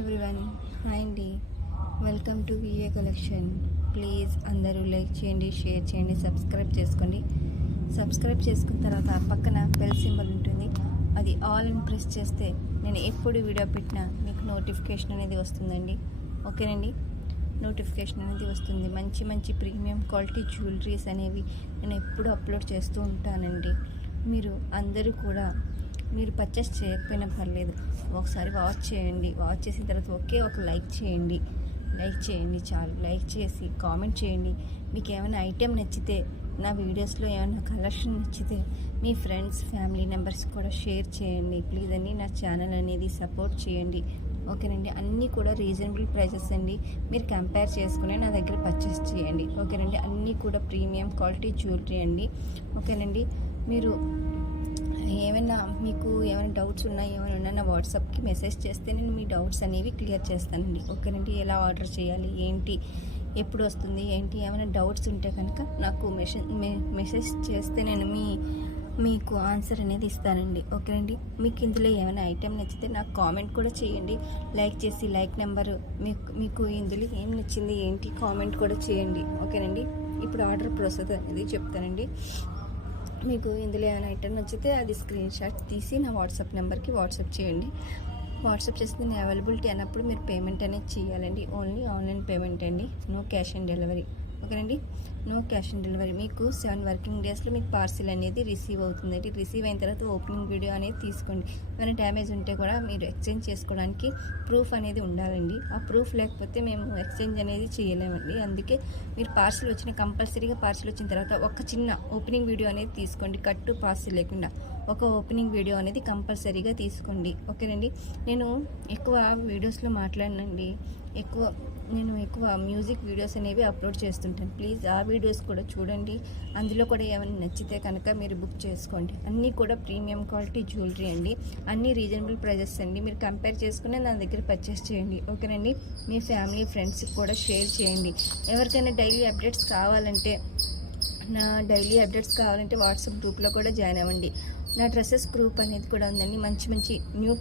Everyone, hi అండి. Welcome to VA collection. Please అందరూ like చేయండి, షేర్ చేయండి, సబ్స్క్రైబ్ చేసుకోండి. సబ్స్క్రైబ్ చేసుకున్న తర్వాత పక్కన బెల్ సింబల్ ఉంటుంది, అది ఆల్ అని ప్రెస్ చేస్తే నేను ఎప్పుడు వీడియో పెట్టినా మీకు నోటిఫికేషన్ అనేది వస్తుందండి. ఓకేనండి, నోటిఫికేషన్ అనేది వస్తుంది. మంచి మంచి ప్రీమియం క్వాలిటీ జ్యువెలరీస్ అనేవి నేను ఎప్పుడు అప్లోడ్ చేస్తూ ఉంటానండి. మీరు అందరూ కూడా మీరు పర్చేస్ చేయకపోయినా పర్లేదు, ఒకసారి వాచ్ చేయండి. వాచ్ చేసిన తర్వాత ఒక లైక్ చేయండి. చాలు. లైక్ చేసి కామెంట్ చేయండి. మీకు ఏమైనా ఐటెం నచ్చితే, నా వీడియోస్లో ఏమైనా కలెక్షన్ నచ్చితే మీ ఫ్రెండ్స్, ఫ్యామిలీ మెంబర్స్ కూడా షేర్ చేయండి. ప్లీజ్ అండి, నా ఛానల్ అనేది సపోర్ట్ చేయండి. ఓకేనండి, అన్నీ కూడా రీజనబుల్ ప్రైసెస్ అండి. మీరు కంపేర్ చేసుకుని నా దగ్గర పర్చేస్ చేయండి. ఓకేనండి, అన్నీ కూడా ప్రీమియం క్వాలిటీ జ్యువెలరీ అండి. ఓకేనండి, మీరు మీకు ఏమైనా డౌట్స్ ఉన్నా నా వాట్సాప్కి మెసేజ్ చేస్తే నేను మీ డౌట్స్ అనేవి క్లియర్ చేస్తానండి. ఓకేనండి, ఎలా ఆర్డర్ చేయాలి, ఏంటి, ఎప్పుడు వస్తుంది, ఏంటి, ఏమైనా డౌట్స్ ఉంటే కనుక నాకు మెసేజ్ చేస్తే నేను మీకు ఆన్సర్ అనేది ఇస్తానండి. ఓకేనండి, మీకు ఇందులో ఏమైనా ఐటెం నచ్చితే నాకు కామెంట్ కూడా చేయండి. లైక్ చేసి లైక్ నెంబరు మీకు ఇందులో ఏం నచ్చింది, ఏంటి, కామెంట్ కూడా చేయండి. ఓకేనండి, ఇప్పుడు ఆర్డర్ ప్రాసెస్ అనేది చెప్తానండి. మీకు ఇందులో ఏమైనా ఐటెం నచ్చితే అది స్క్రీన్ షాట్ తీసి నా వాట్సాప్ నెంబర్కి వాట్సాప్ చేయండి. వాట్సాప్ చేస్తే నేను అవైలబిలిటీ అన్నప్పుడు మీరు పేమెంట్ అనేది చేయాలండి. ఓన్లీ ఆన్లైన్ పేమెంట్ అండి, నో క్యాష్ ఆన్ డెలివరీ. ఓకేనండి, నో క్యాష్ ఆన్ డెలివరీ. మీకు 7 వర్కింగ్ డేస్లో మీకు పార్సిల్ అనేది రిసీవ్ అవుతుందండి. రిసీవ్ అయిన తర్వాత ఓపెనింగ్ వీడియో అనేది తీసుకోండి. ఏమైనా డ్యామేజ్ ఉంటే కూడా మీరు ఎక్స్చేంజ్ చేసుకోవడానికి ప్రూఫ్ అనేది ఉండాలండి. ఆ ప్రూఫ్ లేకపోతే మేము ఎక్స్చేంజ్ అనేది చేయలేమండి. అందుకే మీరు కంపల్సరీగా పార్సిల్ వచ్చిన తర్వాత ఒక చిన్న ఓపెనింగ్ వీడియో అనేది తీసుకోండి. కట్టు పార్సిల్ లేకుండా ఒక ఓపెనింగ్ వీడియో అనేది కంపల్సరీగా తీసుకోండి. ఓకేనండి, నేను ఎక్కువ వీడియోస్లో మాట్లాడినండి, నేను ఎక్కువ మ్యూజిక్ వీడియోస్ అనేవి అప్లోడ్ చేస్తుంటాను. ప్లీజ్ ఆ వీడియోస్ కూడా చూడండి. అందులో కూడా ఏమైనా నచ్చితే కనుక మీరు బుక్ చేసుకోండి. అన్నీ కూడా ప్రీమియం క్వాలిటీ జ్యువెలరీ అండి, అన్నీ రీజనబుల్ ప్రైజెస్ అండి. మీరు కంపేర్ చేసుకుని నా దగ్గర పర్చేస్ చేయండి. ఓకేనండి, మీ ఫ్యామిలీ ఫ్రెండ్స్కి కూడా షేర్ చేయండి. ఎవరికైనా డైలీ అప్డేట్స్ కావాలంటే వాట్సాప్ గ్రూప్లో కూడా జాయిన్ అవ్వండి. నా డ్రెస్సెస్ గ్రూప్ అనేది కూడా ఉందండి. మంచి న్యూ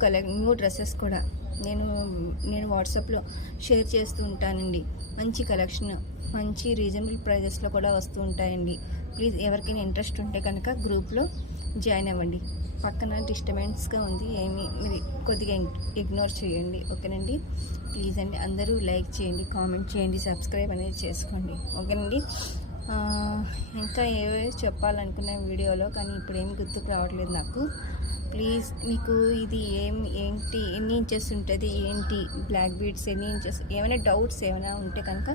డ్రెస్సెస్ కూడా నేను వాట్సాప్లో షేర్ చేస్తూ ఉంటానండి. మంచి కలెక్షన్, మంచి రీజనబుల్ ప్రైజెస్లో కూడా వస్తూ ఉంటాయండి. ప్లీజ్ ఎవరికైనా ఇంట్రెస్ట్ ఉంటే కనుక గ్రూప్లో జాయిన్ అవ్వండి. పక్కన డిస్టర్బెన్స్గా ఉంది, మీరు కొద్దిగా ఇగ్నోర్ చేయండి. ఓకేనండి, ప్లీజ్ అండి, అందరూ లైక్ చేయండి, కామెంట్ చేయండి, సబ్స్క్రైబ్ అనేది చేసుకోండి. ఓకేనండి, ఇంకా ఏవో చెప్పాలనుకున్న వీడియోలో, కానీ ఇప్పుడు ఏమి గుర్తుకు రావట్లేదు నాకు. ప్లీజ్ మీకు ఇది ఏంటి, ఎన్ని ఇంచెస్ ఉంటుంది, ఏంటి, బ్లాక్ బీడ్స్ ఎన్ని ఇంచెస్, ఏమైనా డౌట్స్ ఏమైనా ఉంటే కనుక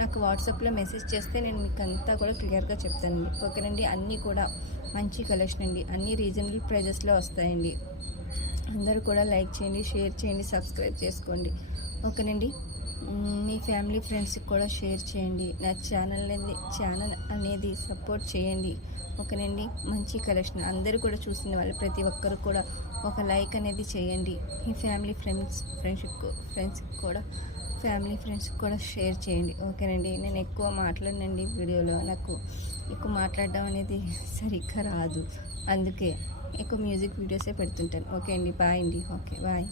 నాకు వాట్సాప్లో మెసేజ్ చేస్తే నేను మీకు అంతా కూడా క్లియర్గా చెప్తానండి. ఓకేనండి, అన్నీ కూడా మంచి కలెక్షన్ అండి, అన్నీ రీజనబుల్ ప్రైజెస్లో వస్తాయండి. అందరూ కూడా లైక్ చేయండి, షేర్ చేయండి, సబ్స్క్రైబ్ చేసుకోండి. ఓకేనండి, మీ ఫ్యామిలీ ఫ్రెండ్స్కి కూడా షేర్ చేయండి. నా ఛానల్ అనేది సపోర్ట్ చేయండి. ఓకేనండి, మంచి కలెక్షన్. అందరూ కూడా చూసిన వాళ్ళు ప్రతి ఒక్కరు కూడా ఒక లైక్ అనేది చేయండి. మీ ఫ్యామిలీ ఫ్రెండ్స్కి కూడా షేర్ చేయండి. ఓకేనండి, నేను ఎక్కువ మాట్లాడనండి వీడియోలో, నాకు ఎక్కువ మాట్లాడడం అనేది సరిగ్గా రాదు, అందుకే ఎక్కువ మ్యూజిక్ వీడియోసే పెడుతుంటాను. ఓకే అండి, బాయ్ అండి. Okay, bye.